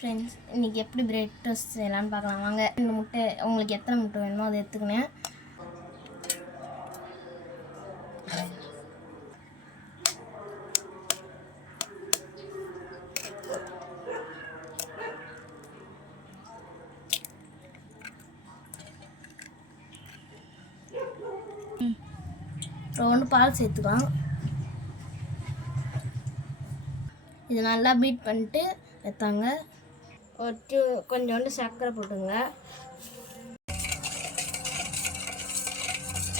Friends, இன்றைக்கி எப்படி bread toast செய்யலான்னு பார்க்கலாம் வாங்க. 2 முட்டை, உங்களுக்கு எத்தனை முட்டை வேணுமோ அதை எடுத்துக்கினேன். ஒன்று பால் சேர்த்துக்கலாம். இது நல்லா பீட் பண்ணிட்டு வைத்தாங்க. கொஞ்சோண்டு சர்க்கரை போட்டுங்க.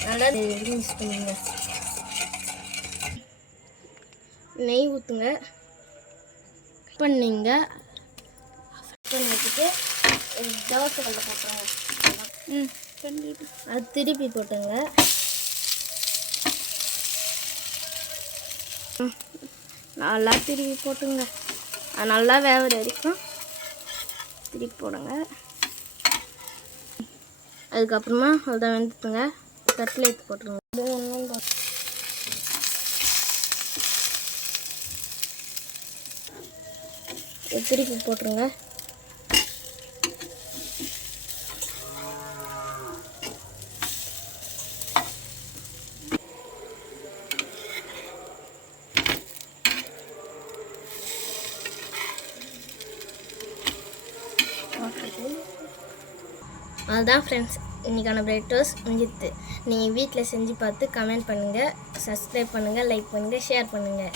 நல்லா மிக்ஸ் பண்ணுங்க. நெய் ஊற்றுங்க. பண்ணிங்க வச்சுட்டு தோசை கல்ல போட்டுருங்க. அது திருப்பி போட்டுங்க. நல்லா திருப்பி போட்டுங்க. நல்லா வேகிற வரைக்கும் திருப்பி போடுங்க. அதுக்கப்புறமா அதான் வெந்துட்டுங்க. தட்டில் எடுத்து போட்டுருங்க. திருப்பி போட்டுருங்க. அதுதான் ஃப்ரெண்ட்ஸ், இன்றைக்கான பிரெட் டோஸ்ட் முடிஞ்சிடுது. நீங்கள் வீட்டில் செஞ்சு பார்த்து கமெண்ட் பண்ணுங்கள், சப்ஸ்கிரைப் பண்ணுங்கள், லைக் பண்ணுங்கள், ஷேர் பண்ணுங்கள்.